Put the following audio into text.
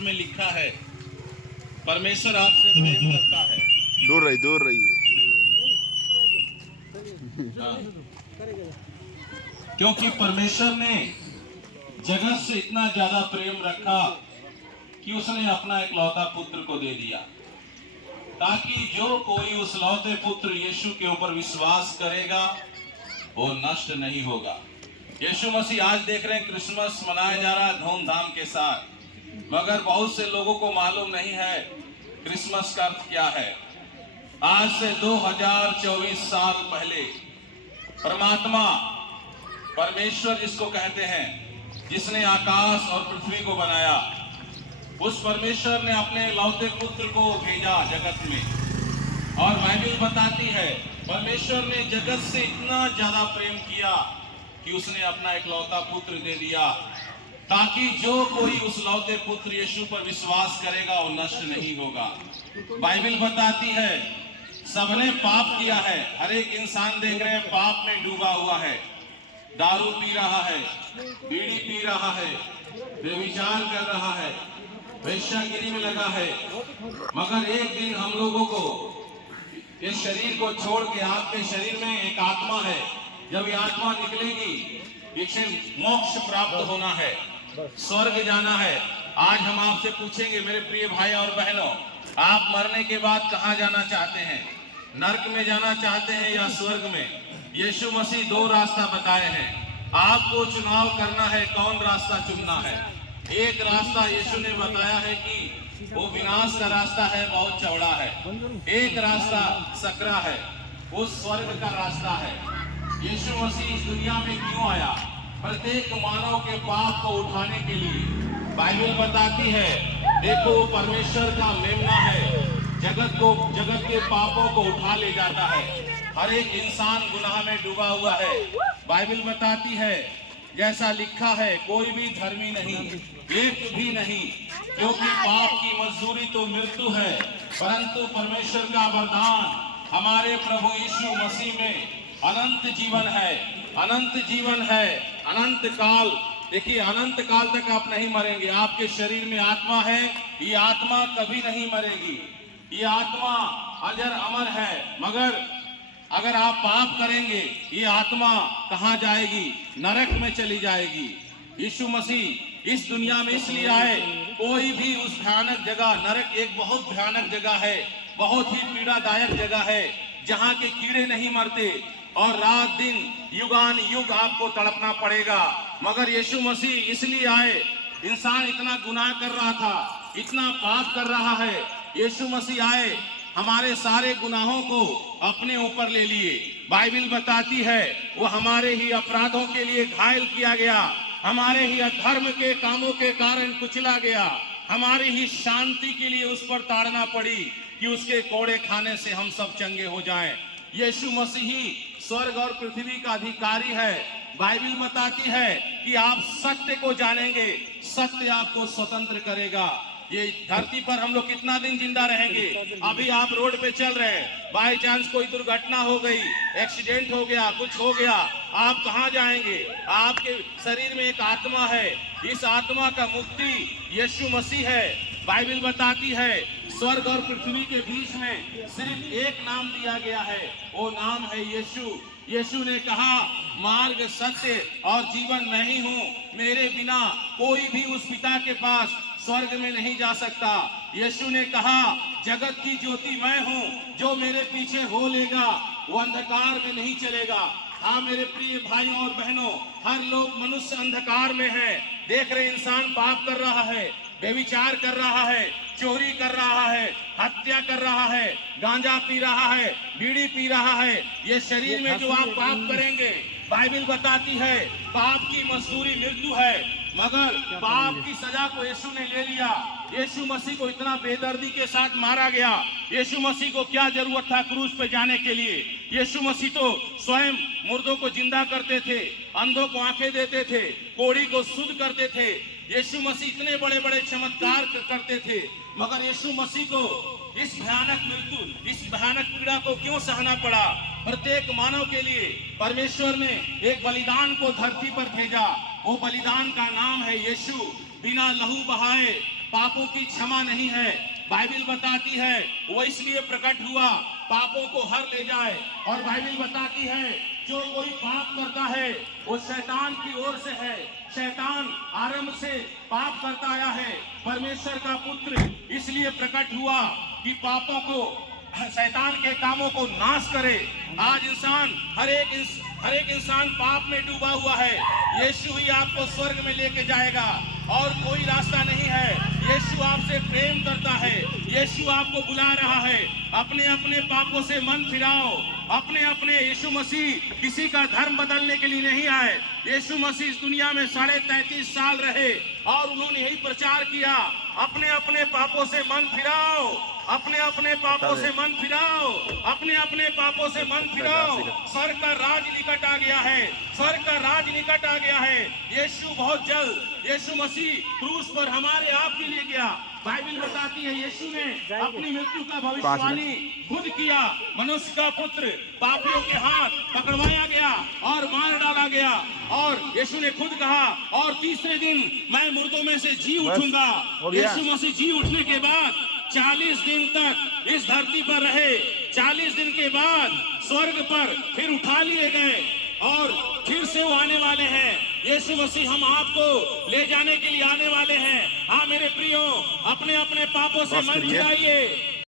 शास्त्र में लिखा है, परमेश्वर आपसे प्रेम करता है। दूर रही हाँ। क्योंकि परमेश्वर ने जगत से इतना ज्यादा प्रेम रखा कि उसने अपना इकलौता पुत्र को दे दिया, ताकि जो कोई उस लौते पुत्र यीशु के ऊपर विश्वास करेगा वो नष्ट नहीं होगा। यीशु मसीह आज देख रहे हैं क्रिसमस मनाया जा रहा है धूमधाम के साथ, मगर बहुत से लोगों को मालूम नहीं है क्रिसमस का अर्थ क्या है। आज से 2024 साल पहले परमात्मा, परमेश्वर जिसको कहते हैं, जिसने आकाश और पृथ्वी को बनाया, उस परमेश्वर ने अपने लौते पुत्र को भेजा जगत में। और बाइबल बताती है परमेश्वर ने जगत से इतना ज्यादा प्रेम किया कि उसने अपना इकलौता पुत्र दे दिया, ताकि जो कोई उस लौते पुत्र यीशु पर विश्वास करेगा वो नष्ट नहीं होगा। बाइबल बताती है सबने पाप किया है। हर एक इंसान देख रहे हैं पाप में डूबा हुआ है, दारू पी रहा है, बीड़ी पी रहा है, व्यभिचार कर रहा है, वेश्यागिरी में लगा है। मगर एक दिन हम लोगों को इस शरीर को छोड़ के, आपके शरीर में एक आत्मा है, जब ये आत्मा निकलेगी इसे मोक्ष प्राप्त होना है, स्वर्ग जाना है। आज हम आपसे पूछेंगे मेरे प्रिय भाई और बहनों, आप मरने के बाद कहां जाना चाहते हैं? नरक में जाना चाहते हैं या स्वर्ग में? यीशु मसीह दो रास्ता बताए हैं, आपको चुनाव करना है कौन रास्ता चुनना है। एक रास्ता यीशु ने बताया है कि वो विनाश का रास्ता है, बहुत चौड़ा है। एक रास्ता सकरा है, वो स्वर्ग का रास्ता है। यीशु मसीह इस दुनिया में क्यों आया? प्रत्येक मानव के पाप को उठाने के लिए। बाइबल बताती है देखो वो परमेश्वर का मेमना है, जगत के पापों को उठा ले जाता है। हर एक इंसान गुनाह में डूबा हुआ है। बाइबल बताती है जैसा लिखा है कोई भी धर्मी नहीं, एक भी नहीं, क्योंकि पाप की मजदूरी तो मृत्यु है, परंतु परमेश्वर का वरदान हमारे प्रभु यीशु मसीह में अनंत जीवन है। अनंत जीवन है, अनंत काल। देखिए अनंत काल तक आप नहीं मरेंगे। आपके शरीर में आत्मा है, ये आत्मा कभी नहीं मरेगी, ये आत्मा अजर अमर है। मगर अगर आप पाप करेंगे ये आत्मा कहाँ जाएगी? नरक में चली जाएगी। यीशु मसीह इस दुनिया में इसलिए आए, कोई भी उस भयानक जगह, नरक एक बहुत भयानक जगह है, बहुत ही पीड़ादायक जगह है, जहाँ के कीड़े नहीं मरते और रात दिन युगान युग आपको तड़पना पड़ेगा। मगर यीशु मसीह इसलिए आए, इंसान इतना गुनाह कर रहा था, इतना पाप कर रहा है, यीशु मसीह आए, हमारे सारे गुनाहों को अपने ऊपर ले लिए। बाइबल बताती है वो हमारे ही अपराधों के लिए घायल किया गया, हमारे ही अधर्म के कामों के कारण कुचला गया, हमारी ही शांति के लिए उस पर ताड़ना पड़ी कि उसके कोड़े खाने से हम सब चंगे हो जाएं। यीशु मसीह ही स्वर्ग और पृथ्वी का अधिकारी है। बाइबल बताती है कि आप सत्य को जानेंगे, सत्य आपको स्वतंत्र करेगा। ये धरती पर हम लोग कितना दिन जिंदा रहेंगे? अभी आप रोड पे चल रहे हैं, बाय चांस कोई दुर्घटना हो गई, एक्सीडेंट हो गया, कुछ हो गया, आप कहाँ जाएंगे? आपके शरीर में एक आत्मा है, इस आत्मा का मुक्ति यीशु मसीह है। बाइबल बताती है स्वर्ग और पृथ्वी के बीच में सिर्फ एक नाम दिया गया है, वो नाम है यीशु। यीशु ने कहा मार्ग, सत्य और जीवन मैं ही हूँ, मेरे बिना कोई भी उस पिता के पास स्वर्ग में नहीं जा सकता। यीशु ने कहा जगत की ज्योति मैं हूँ, जो मेरे पीछे हो लेगा वो अंधकार में नहीं चलेगा। हाँ मेरे प्रिय भाइयों और बहनों, हर लोग मनुष्य अंधकार में है। देख रहे इंसान पाप कर रहा है, व्यभिचार कर रहा है, चोरी कर रहा है, हत्या कर रहा है, गांजा पी रहा है, बीड़ी पी रहा है। ये शरीर में जो आप पाप करेंगे, बाइबल बताती है पाप की मजदूरी मृत्यु है, मगर पाप की सजा को यीशु ने ले लिया। यीशु मसीह को इतना बेदर्दी के साथ मारा गया। यीशु मसीह को क्या जरूरत था क्रूस पे जाने के लिए? यीशु मसीह तो स्वयं मुर्दों को जिंदा करते थे, अंधों को आंखें देते थे, कोढ़ी को शुद्ध करते थे। यीशु मसीह इतने बड़े बड़े चमत्कार करते थे, मगर यीशु मसीह को इस भयानक मृत्यु, इस भयानक पीड़ा को क्यों सहना पड़ा? प्रत्येक मानव के लिए परमेश्वर ने एक बलिदान को धरती पर भेजा। वो बलिदान का नाम है यीशु। बिना लहू बहाए पापों की क्षमा नहीं है। बाइबल बताती है वो इसलिए प्रकट हुआ पापों को हर ले जाए। और बाइबल बताती है जो कोई पाप करता है वो शैतान की ओर से है। शैतान आरंभ से पाप करता आया है। परमेश्वर का पुत्र इसलिए प्रकट हुआ कि पापों को, शैतान के कामों को नाश करे। आज इंसान हर एक इंसान पाप में डूबा हुआ है। यीशु ही आपको स्वर्ग में लेके जाएगा और कोई रास्ता नहीं है। यीशु आपसे प्रेम करता है। यीशु आपको बुला रहा है, अपने अपने पापों से मन फिराओ। अपने अपने यीशु मसीह किसी का धर्म बदलने के लिए नहीं आए। यीशु मसीह इस दुनिया में 33.5 साल रहे और उन्होंने यही प्रचार किया, अपने अपने पापों से मन फिराओ, अपने अपने पापों से मन फिराओ, अपने अपने पापों से मन फिराओ। स्वर्ग का राज निकट आ गया है, स्वर्ग का राज निकट आ गया है। यीशु बहुत जल्द, यीशु मसीह क्रूस पर हमारे आप के लिए गया। बाइबल बताती है यीशु ने अपनी मृत्यु का भविष्यवाणी खुद किया। मनुष्य का पुत्र पापियों के हाथ पकड़वाया गया और मार डाला गया। और यीशु ने खुद कहा और तीसरे दिन मैं मुर्दों में से जी उठूंगा। यीशु मसीह जी उठने के बाद 40 दिन तक इस धरती पर रहे। 40 दिन के बाद स्वर्ग पर फिर उठा लिए गए और फिर से वो आने वाले हैं। यीशु मसीह हम आपको ले जाने के लिए आने वाले हैं। हाँ मेरे प्रियो, अपने अपने पापों से मन फिराइए,